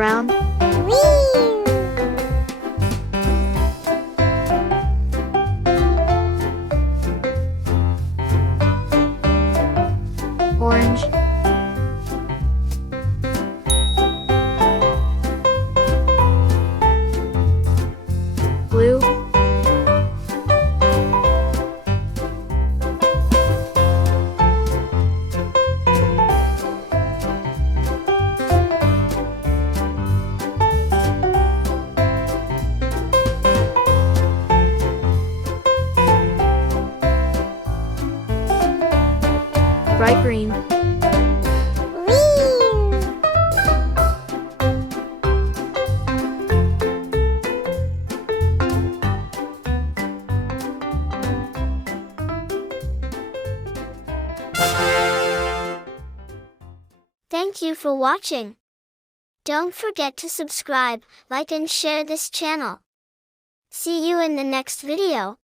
Brown. Whee! Orange. Blue. Bright green. Whee! Thank you for watching. Don't forget to subscribe, like and share this channel. See you in the next video.